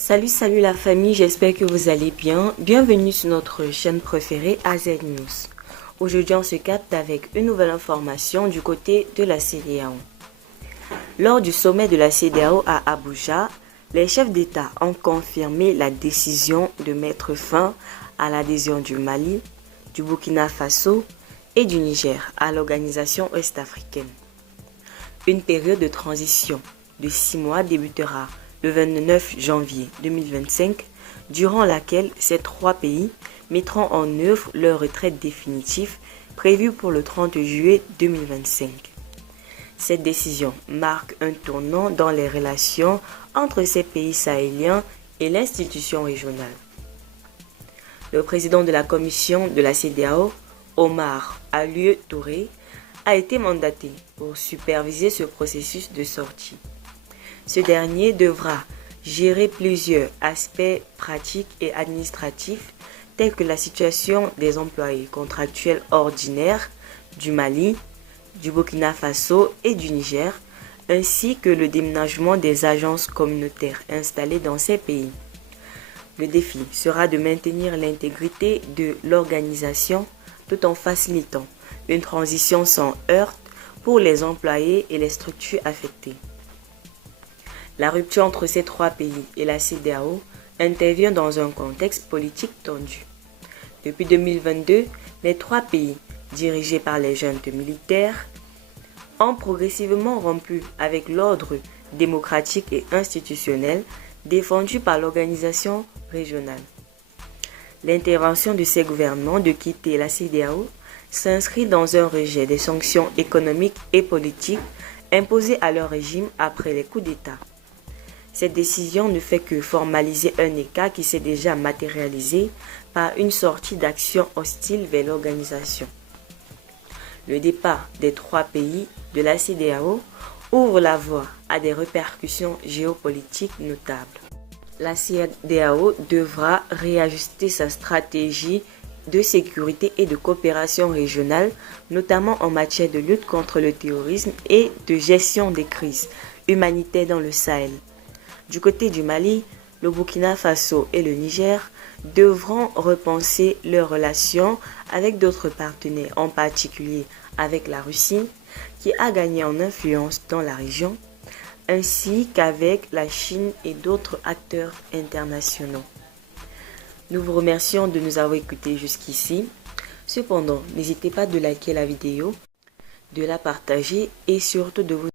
Salut la famille, j'espère que vous allez bien. Bienvenue sur notre chaîne préférée AZ News. Aujourd'hui on se capte avec une nouvelle information du côté de la CEDEAO. Lors du sommet de la CEDEAO à Abuja, les chefs d'État ont confirmé la décision de mettre fin à l'adhésion du Mali, du Burkina Faso et du Niger à l'organisation ouest-africaine. Une période de transition de 6 mois débutera le 29 janvier 2025, durant laquelle ces trois pays mettront en œuvre leur retraite définitive prévue pour le 30 juillet 2025. Cette décision marque un tournant dans les relations entre ces pays sahéliens et l'institution régionale. Le président de la commission de la CEDEAO, Omar Alieu Touré, a été mandaté pour superviser ce processus de sortie. Ce dernier devra gérer plusieurs aspects pratiques et administratifs tels que la situation des employés contractuels ordinaires du Mali, du Burkina Faso et du Niger, ainsi que le déménagement des agences communautaires installées dans ces pays. Le défi sera de maintenir l'intégrité de l'organisation tout en facilitant une transition sans heurts pour les employés et les structures affectées. La rupture entre ces trois pays et la CEDEAO intervient dans un contexte politique tendu. Depuis 2022, les trois pays, dirigés par les juntes militaires, ont progressivement rompu avec l'ordre démocratique et institutionnel défendu par l'organisation régionale. L'intervention de ces gouvernements de quitter la CEDEAO s'inscrit dans un rejet des sanctions économiques et politiques imposées à leur régime après les coups d'État. Cette décision ne fait que formaliser un écart qui s'est déjà matérialisé par une sortie d'action hostile vers l'organisation. Le départ des trois pays de la CEDEAO ouvre la voie à des répercussions géopolitiques notables. La CEDEAO devra réajuster sa stratégie de sécurité et de coopération régionale, notamment en matière de lutte contre le terrorisme et de gestion des crises humanitaires dans le Sahel. Du côté du Mali, le Burkina Faso et le Niger devront repenser leurs relations avec d'autres partenaires, en particulier avec la Russie, qui a gagné en influence dans la région, ainsi qu'avec la Chine et d'autres acteurs internationaux. Nous vous remercions de nous avoir écoutés jusqu'ici. Cependant, n'hésitez pas de liker la vidéo, de la partager et surtout de vous